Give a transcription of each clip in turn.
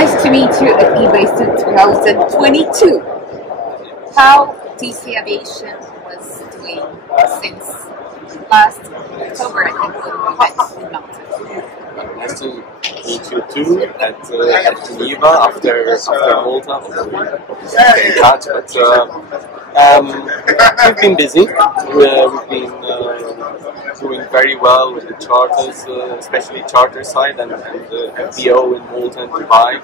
Nice to meet you at EBACE2022. How DC-Aviation was doing since last October, I think, when we met in Malta. Nice to meet you too at Geneva after Malta. Stay in touch, but we've been busy. We've been doing very well with the charters, especially charter side and the FBO in Malta and Dubai.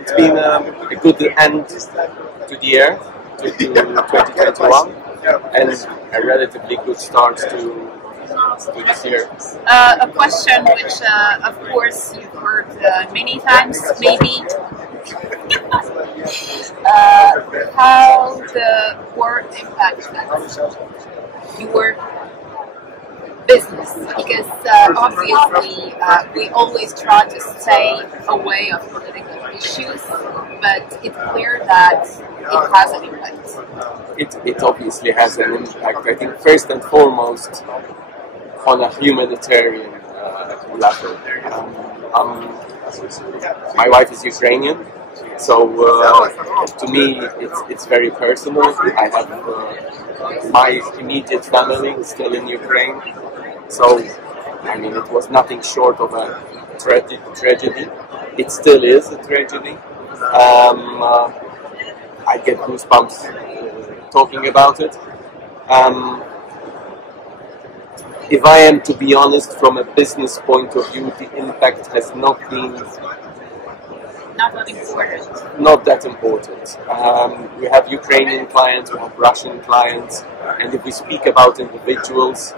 It's been a good end to the year, to 2021, and a relatively good start to this year. A question which, of course, you've heard many times, maybe. How the war impacted your business? Because obviously we always try to stay away of political issues, but it's clear that it has an impact. It obviously has an impact. I think first and foremost on a humanitarian level. My wife is Ukrainian, so to me it's very personal. I have my immediate family is still in Ukraine, so I mean it was nothing short of a tragedy. It still is a tragedy. I get goosebumps talking about it. If I am to be honest, from a business point of view, the impact has not been not that important. We have Ukrainian clients, we have Russian clients, and if we speak about individuals,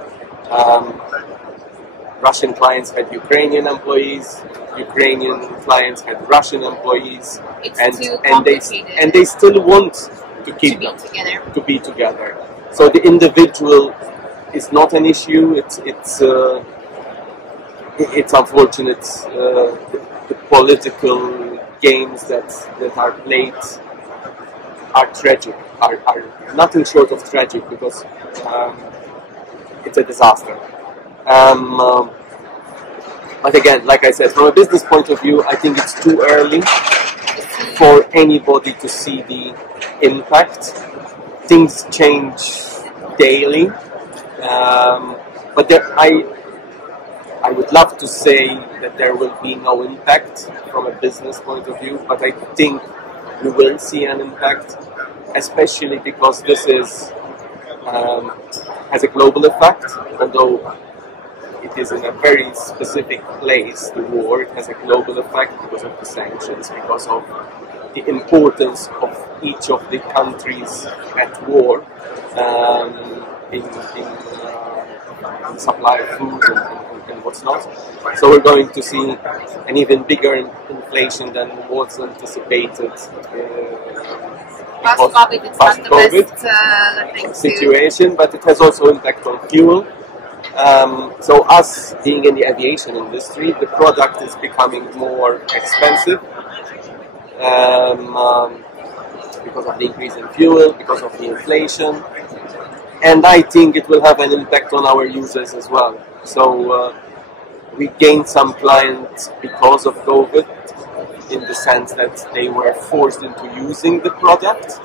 Russian clients had Ukrainian employees, Ukrainian clients had Russian employees, and they still want to keep them, to be together. So the individual is not an issue. It's unfortunate. The political games that are played are tragic. Are nothing short of tragic, because it's a disaster. But again, like I said, from a business point of view, I think it's too early for anybody to see the impact. Things change daily. But I would love to say that there will be no impact from a business point of view, but I think we will see an impact, especially because this has a global effect. Although it is in a very specific place, the war, it has a global effect because of the sanctions, because of the importance of each of the countries at war in supply of food and what's not. So we're going to see an even bigger inflation than was anticipated. Post-COVID, it's not the best situation, but it has also impact on fuel. So us being in the aviation industry, the product is becoming more expensive because of the increase in fuel, because of the inflation. And I think it will have an impact on our users as well. So we gained some clients because of COVID, in the sense that they were forced into using the product,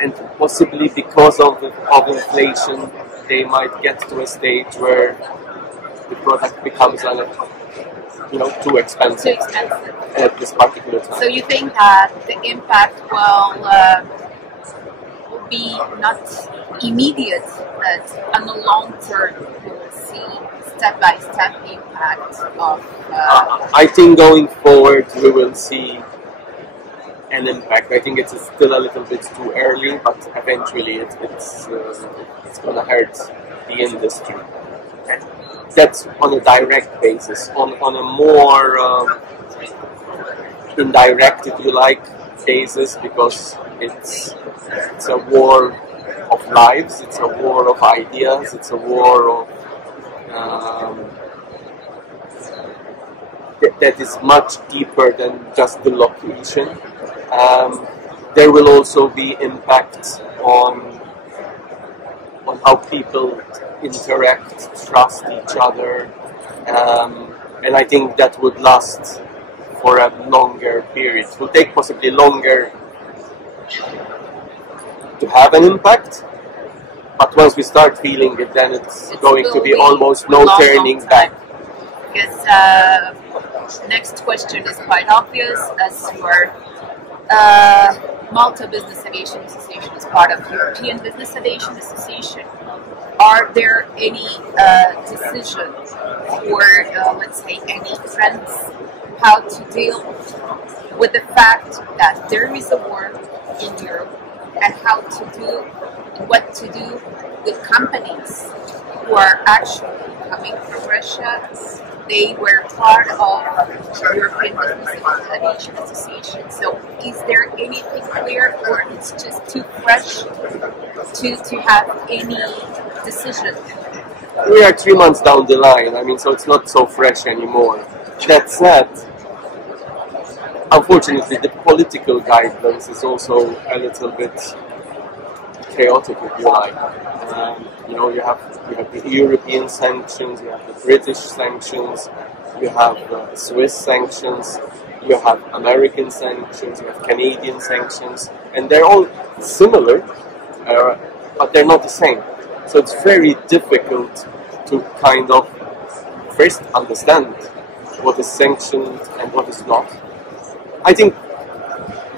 and possibly because of inflation, they might get to a stage where the product becomes too expensive at this particular time. So you think that the impact will be not immediate, but on the long term we will see step-by-step impact of... I think going forward we will see an impact. I think it's still a little bit too early, but eventually it's going to hurt the industry. That's on a direct basis. On a more indirect, if you like, basis, because it's a war of lives, it's a war of ideas, it's a war of that is much deeper than just the location. There will also be impact on how people interact, trust each other, and I think that would last for a longer period. It will take possibly longer to have an impact, but once we start feeling it, then it's going to be almost no turning back. Because next question is quite obvious, as your Malta Business Aviation Association is part of European Business Aviation Association. Are there any decisions or, let's say, any trends how to deal with the fact that there is a war in Europe, and how to do, what to do with companies who are actually coming from Russia? They were part of the European Business Aviation Association. So is there anything clear, or it's just too fresh to have any decision? We are 3 months down the line, I mean, so it's not so fresh anymore. That said, unfortunately, the political guidance is also a little bit chaotic, if you like. You know, you have the European sanctions, you have the British sanctions, you have Swiss sanctions, you have American sanctions, you have Canadian sanctions, and they're all similar, but they're not the same. So it's very difficult to kind of first understand what is sanctioned and what is not. I think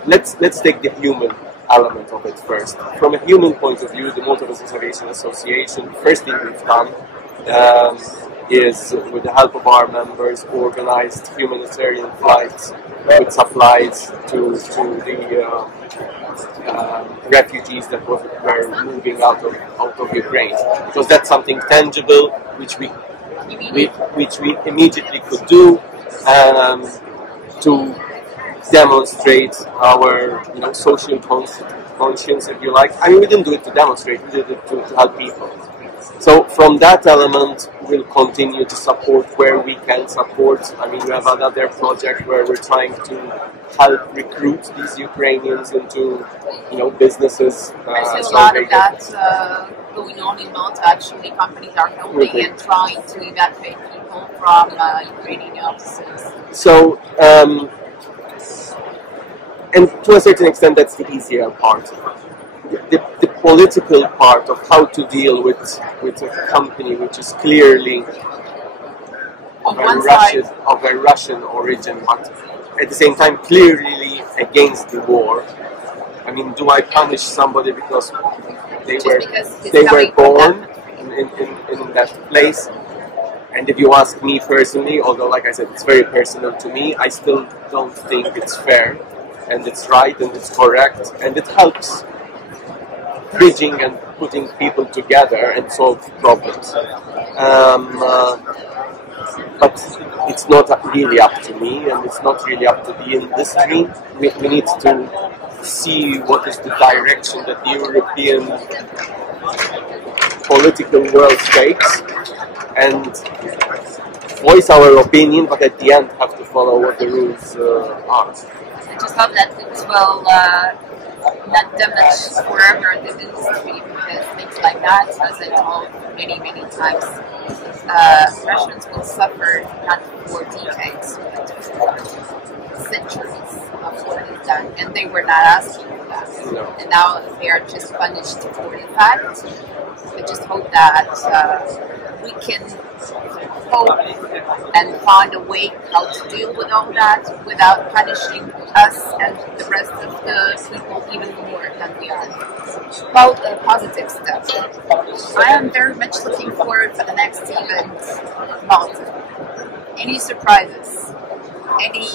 let's take the human element of it first. From a human point of view, the Malta Business Aviation Association, the first thing we've done is, with the help of our members, organized humanitarian flights with supplies to the refugees that were moving out of Ukraine, because that's something tangible which we immediately could do to demonstrate our social conscience, if you like. I mean, we didn't do it to demonstrate, we did it to help people. So from that element, we'll continue to support where we can support. I mean, we have another project where we're trying to help recruit these Ukrainians into businesses. I see a lot of that going on in Malta. Actually, companies are helping and trying to evacuate people from Ukrainian offices. So, and to a certain extent, that's the easier part. The political part of how to deal with a company which is clearly of a Russian origin, but at the same time clearly against the war. I mean, do I punish somebody because they were born in that place? And if you ask me personally, although like I said, it's very personal to me, I still don't think it's fair, and it's right, and it's correct, and it helps bridging and putting people together and solve problems. But it's not really up to me, and it's not really up to the industry. We need to see what is the direction that the European political world takes, and voice our opinion, but at the end have to follow what the rules are. I just hope that it will not damage forever the industry, because things like that, as I told many times, Russians will suffer not for decades, but for centuries of what is done, and they were not asking for that. No. And now they are just punished for the fact. I just hope that we can hope and find a way how to deal with all that without punishing us and the rest of the people even more than we are. About positive stuff, I am very much looking forward for the next event in Malta. Any surprises? Any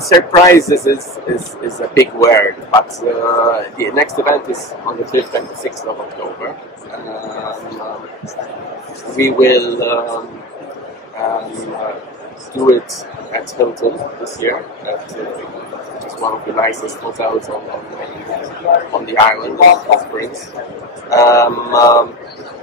surprises is a big word, but the next event is on the 5th and 6th of October. We will do it at Hilton this year, which is one of the nicest hotels on the island, on the conference.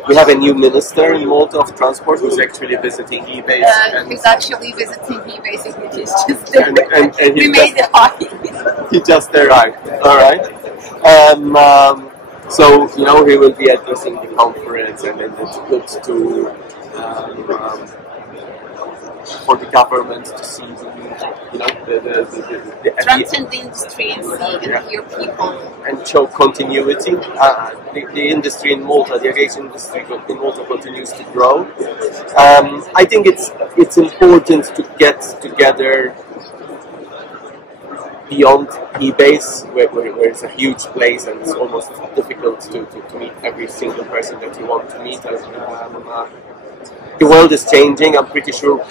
We have a new minister in Malta of transport who's actually visiting EBACE. He's actually visiting EBACE, which is just there. And we made it hard. He just arrived. All right. So he will be addressing the conference, and it's good to for the government to see the Strengthen the industry and see and hear people. And show continuity. The industry in Malta, the aviation industry in Malta continues to grow. I think it's important to get together beyond EBACE, where it's a huge place and it's almost difficult to meet every single person that you want to meet. The world is changing. I'm pretty sure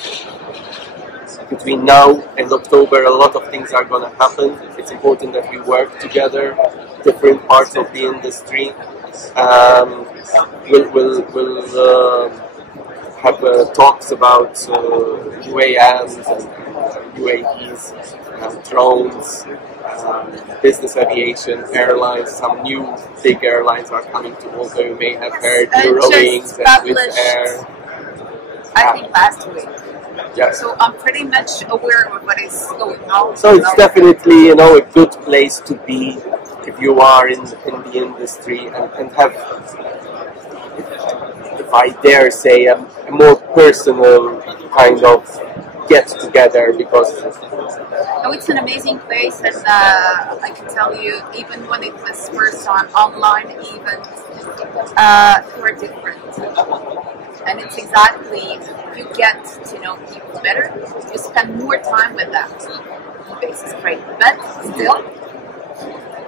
between now and October a lot of things are going to happen. It's important that we work together, different parts of the industry. We'll have talks about UAMs and UAVs, drones, business aviation, airlines. Some new big airlines are coming to Malta. You may have heard Eurowings and Wizz Air. I think last week. Yes. So I'm pretty much aware of what is going on. So it's definitely, a good place to be if you are in the industry and have, if I dare say, a more personal kind of get together, because it's an amazing place, and I can tell you, even when it was first on online events, were different. And it's exactly, you get to know people better, you spend more time with them. This is great. But still,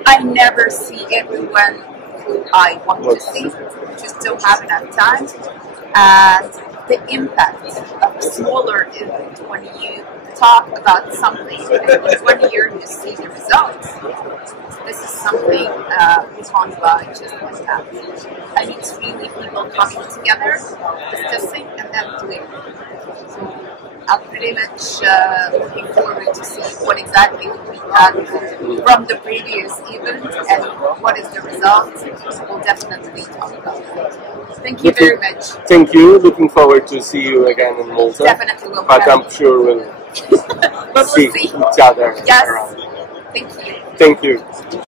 I never see everyone who I want to see, just don't have enough time. And the impact of smaller events, when you talk about something and in 1 year you see the results, this is something we can't buy just like that. And it's really people coming together, discussing, and then doing. So I'm pretty much looking forward to see what exactly will be done from the previous event and what is the result. We'll definitely talk about it. Thank you very much. Thank you. Looking forward to see you again in Malta. Definitely will. But I'm sure we'll see each other yes. around. Thank you. Thank you.